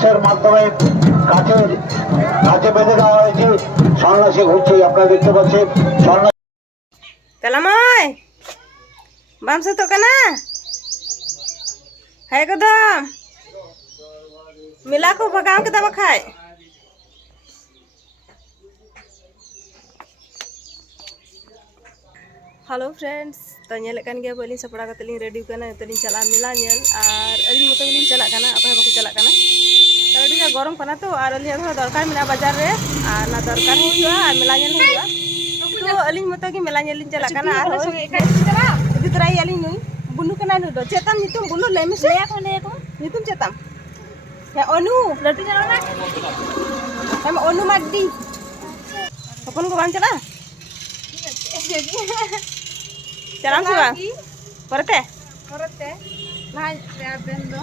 বাঁশের মাধ্যমে কাঠের কাছে বেঁধে দেওয়া হয়েছে। সন্ন্যাসী ঘুরছে, আপনারা দেখতে পাচ্ছেন, সন্ন্যাসী তেলাময় বামসে তো কেনা হ্যাঁ কদম মিলা কো ভগাও কে দাবা খায়। হ্যালো ফ্রেন্ডস, তো নেলেকান গিয়া বলি সপড়া কাতে লিং রেডি কানা তো লিং চালা মিলা নেল আর আলিং মতো লিং চালা কানা আপনারা বাকো চালা কানা jadinya gorong pernah tuh ah, ada dorkan mila bazar deh ah dorkan juga ah, milanya juga. Itu aling mau tahu milanya aling jalan karena ada ah, sungai itu terakhir aling bunuh kena nung cetam itu bunuh lemes sih ya kan itu cetam. Ya onu. Berarti jalan apa sama onu magdi. Apa nung kawan cetam cetam sih bang perte perte nah bendo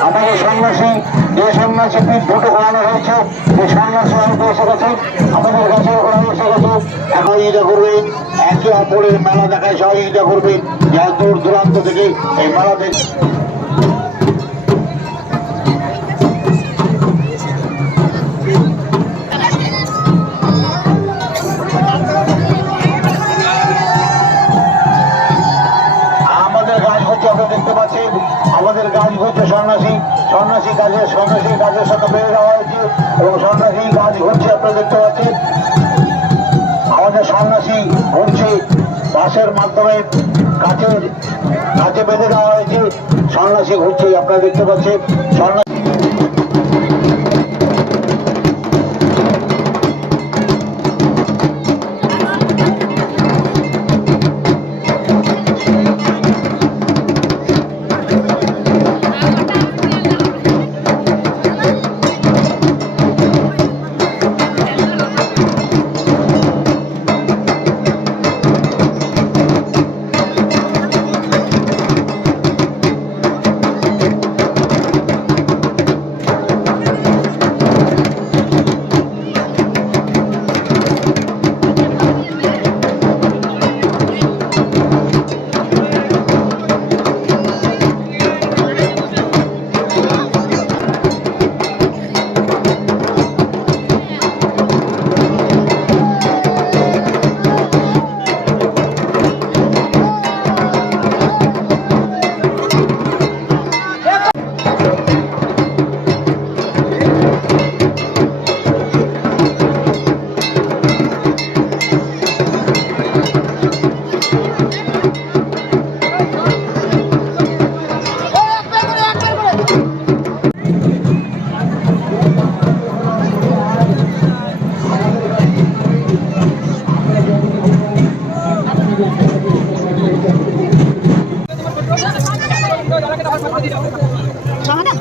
আমাদের সন্ন্যাসী যে সন্ন্যাসী vote করানো হয়েছে সেই সন্ন্যাসী হয়তো এসে গেছে আমাদের কাছে ওরা এসে গেছে এখন ইজা করবে একে অপরের মেলা দেখায় সবাই ইজা করবে যা দূর দূরান্ত থেকে এই মেলা দেখ পাচ্ছেন আমাদের কাজ হচ্ছে সন্ন্যাসী। সন্ন্যাসী কাজে সন্ন্যাসী কাজের সাথে বেড়ে দেওয়া হয়েছে এবং সন্ন্যাসী কাজ ঘুরছে আপনারা দেখতে পাচ্ছেন। আমাদের সন্ন্যাসী ঘুরছে বাসের মাধ্যমে কাছে কাছে বেঁধে দেওয়া হয়েছে। সন্ন্যাসী ঘুরছে আপনারা দেখতে পাচ্ছেন, সন্ন্যাসী Cho nó!